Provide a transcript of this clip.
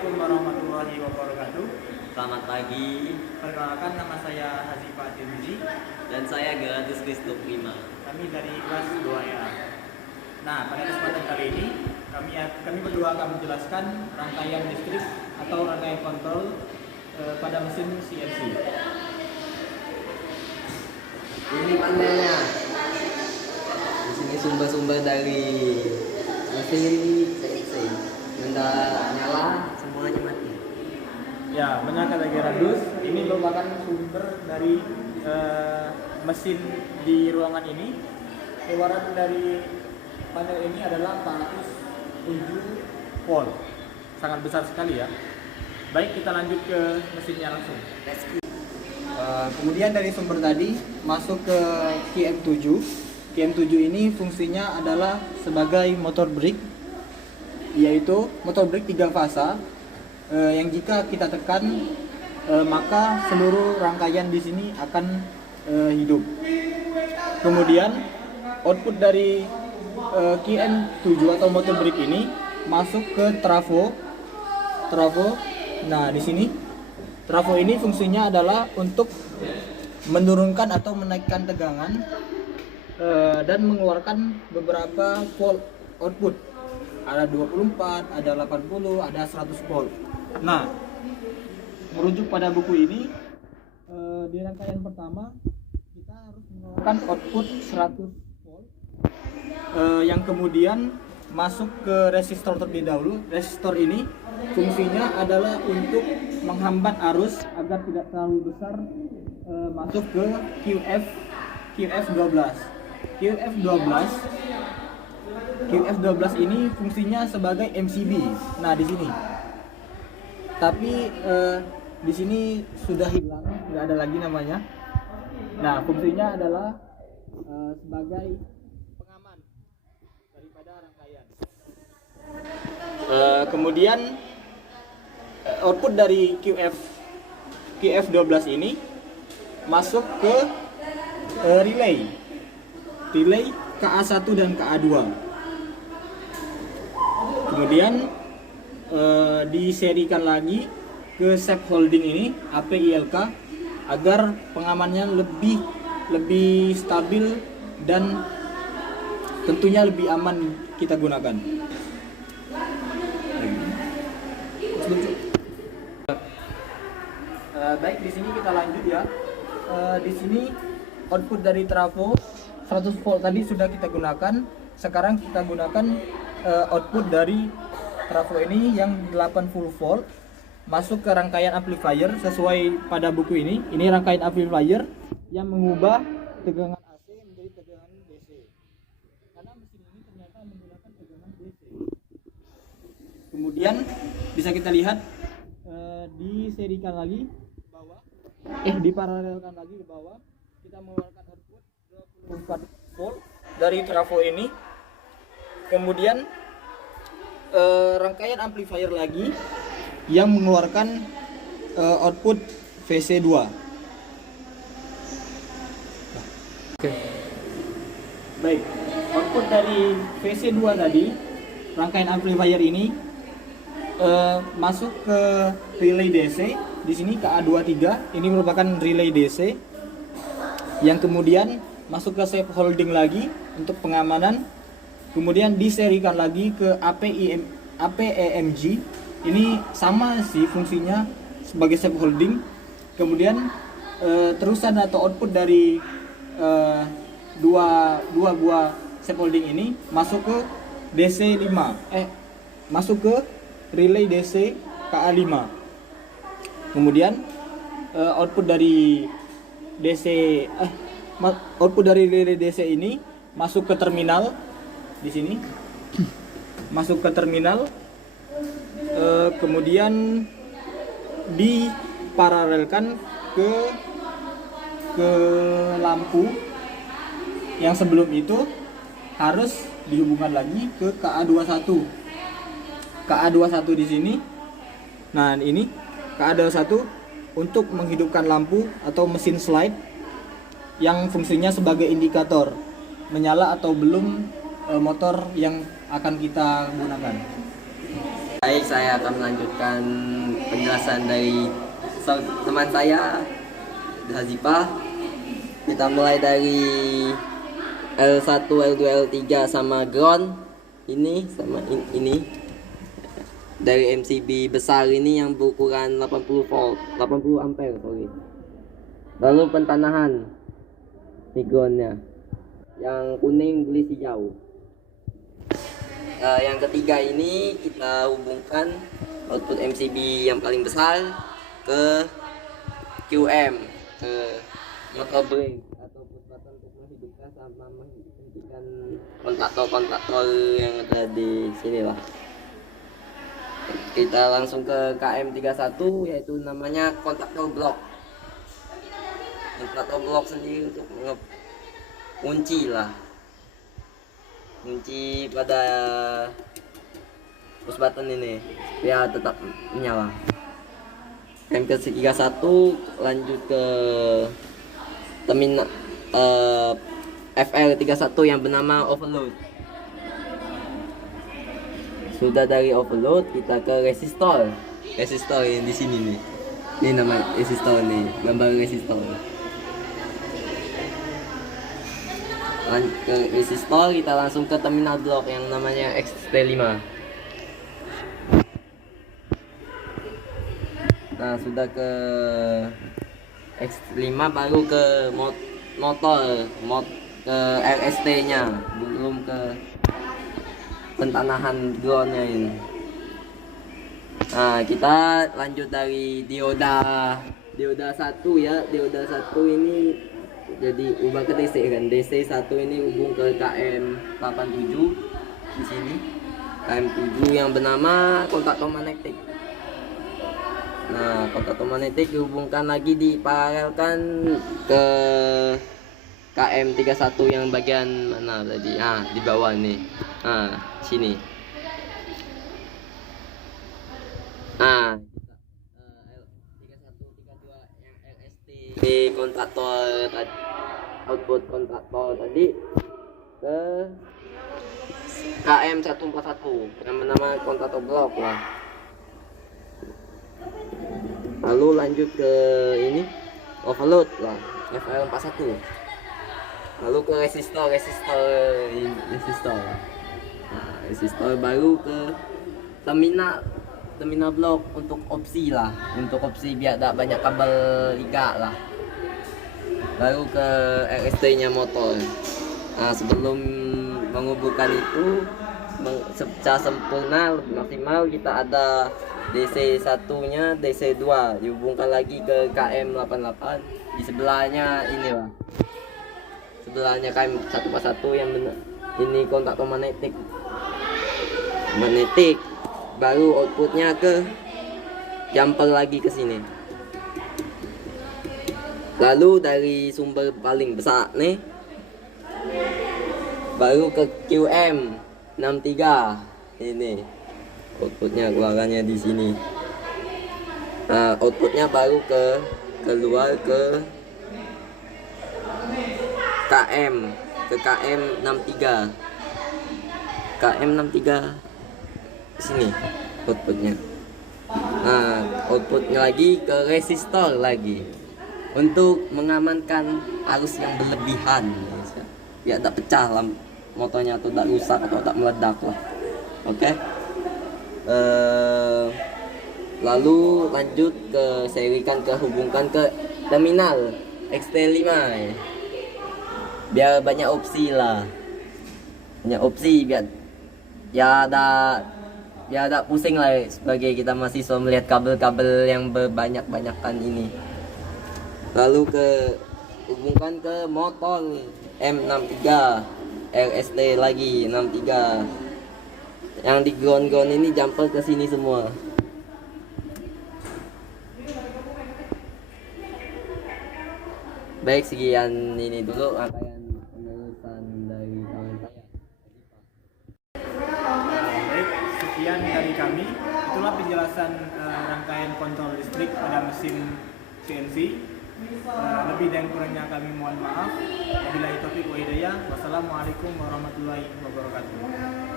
Assalamualaikum warahmatullahi wabarakatuh. Selamat pagi, Perkenalkan, nama saya Hazifah Tirmizi. dan saya Geratus Kristo Prima. Kami dari kelas 2A. Nah, pada kesempatan kali ini kami berdua akan menjelaskan rangkaian listrik atau rangkaian kontrol pada mesin CNC. Ini panelnya. Di sini sumber-sumber dari mesin CNC. Benda nyala, semuanya mati. Ya, benar kata Gerardus. Ini merupakan sumber dari mesin di ruangan ini. Keluaran dari panel ini adalah 407 volt. Sangat besar sekali ya. Baik, kita lanjut ke mesinnya langsung. Kemudian dari sumber tadi masuk ke QM7. QM7 ini fungsinya adalah sebagai motor brake, yaitu motor brake 3 fasa yang jika kita tekan maka seluruh rangkaian di sini akan hidup. Kemudian output dari QM7 atau motor brake ini masuk ke trafo. Nah, di sini trafo ini fungsinya adalah untuk menurunkan atau menaikkan tegangan dan mengeluarkan beberapa volt output. Ada 24, ada 80, ada 100 volt. Nah, merujuk pada buku ini, di rangkaian pertama kita harus mengeluarkan output 100 volt, yang kemudian masuk ke resistor terlebih dahulu. Resistor ini fungsinya adalah untuk menghambat arus agar tidak terlalu besar masuk ke QF12. QF12 ini fungsinya sebagai MCB. Nah, di sini. Tapi di sini sudah hilang, nggak ada lagi namanya. Nah, fungsinya adalah sebagai pengaman daripada rangkaian. Kemudian output dari QF12 ini masuk ke relay KA1 dan KA2. Kemudian diserikan lagi ke shape holding ini APILK agar pengamannya lebih stabil dan tentunya lebih aman kita gunakan. Baik, di sini kita lanjut ya. Di sini output dari trafo 100 volt tadi sudah kita gunakan. Sekarang kita gunakan output dari trafo ini yang 80 volt masuk ke rangkaian amplifier sesuai pada buku ini. Ini rangkaian amplifier yang mengubah tegangan AC menjadi tegangan DC. Karena mesin ini ternyata menggunakan tegangan DC. Kemudian bisa kita lihat diserikan lagi ke bawah, diparalelkan lagi ke bawah. Kita mengeluarkan output 24 volt dari trafo ini. Kemudian rangkaian amplifier lagi yang mengeluarkan output VC2. Baik, output dari VC2 tadi, rangkaian amplifier ini masuk ke relay DC. Di sini KA23 ini merupakan relay DC yang kemudian masuk ke shape holding lagi untuk pengamanan. Kemudian diserikan lagi ke APEMG. Ini sama sih fungsinya sebagai shape holding. Kemudian terusan atau output dari dua buah shape holding ini masuk ke DC5. Masuk ke relay DC KA5. Kemudian output dari relay DC ini masuk ke terminal di sini. Masuk ke terminal, kemudian diparalelkan ke lampu yang sebelum itu harus dihubungkan lagi ke KA21 di sini. Nah, ini KA21 untuk menghidupkan lampu atau mesin slide yang fungsinya sebagai indikator menyala atau belum motor yang akan kita gunakan. Baik, saya akan melanjutkan penjelasan dari teman saya, Hazifah. Kita mulai dari L1, L2, L3 sama ground ini sama ini. Dari MCB besar ini yang berukuran 80 volt, 80 ampere, sorry. Lalu pentanahan di groundnya. Yang kuning gelis hijau. Yang ketiga ini kita hubungkan output MCB yang paling besar ke QM, ke motor brake atau push button untuk menghidupkan sama menghentikan kontaktor yang ada di sini lah. Kita langsung ke KM31, yaitu namanya kontaktor blok. Kontaktor blok sendiri untuk kunci lah, kunci pada push button ini biar tetap menyala. KM31 lanjut ke terminal FL31 yang bernama overload. Sudah dari overload kita ke resistor yang di sini nih. Ini nama resistor nih, gambar resistor. Ke resistor kita langsung ke terminal blok yang namanya XT5. Nah, sudah ke X5 baru ke motor ke RST nya, belum ke pentanahan groundnya ini. Nah, kita lanjut dari dioda 1 ya. Dioda 1 ini jadi ubah ke DC kan. DC 1 ini hubung ke KM87 di sini. KM7 yang bernama kontaktor magnetik. Nah, kontaktor magnetik dihubungkan lagi, diparalelkan ke KM31 yang bagian mana tadi? Ah, di bawah nih. Ah, sini. Ah, 3132 yang RST di kontaktor tadi, output kontaktor tadi ke KM141 yang bernama kontaktor blok lah. Lalu lanjut ke ini overload lah, FL41. Lalu ke resistor. Nah, resistor baru ke terminal blok untuk opsi lah, untuk opsi biar tak banyak kabel liga lah. Baru ke RST nya motor. Nah, sebelum menghubungkan itu secara sempurna maksimal kita ada DC 1 nya, DC 2 dihubungkan lagi ke KM88 di sebelahnya ini lah, sebelahnya KM141 yang ini kontaktor magnetik. Baru outputnya ke jumper lagi ke sini. Lalu dari sumber paling besar nih baru ke QM63 ini outputnya, keluarannya di sini. Nah, outputnya baru keluar ke KM63 sini outputnya. Nah, outputnya lagi ke resistor lagi untuk mengamankan arus yang berlebihan ya, tak pecah lah motornya atau tak rusak atau tak meledak lah. Oke. Lalu lanjut ke serikan, ke hubungkan ke terminal XT5 ya. Biar banyak opsi lah, biar ada pusing lah sebagai kita mahasiswa melihat kabel-kabel yang berbanyak-banyakan ini. Lalu ke hubungkan ke motor M63 RST lagi 63. Yang di ground ini jumper ke sini semua. Baik, sekian ini dulu rangkaian penjelasan dari kawan saya. Baik, sekian dari kami. Itulah penjelasan rangkaian kontrol listrik pada mesin CNC. Lebih dan kurangnya kami mohon maaf. Wabillahi taufiq wa hidayah. Wassalamualaikum warahmatullahi wabarakatuh.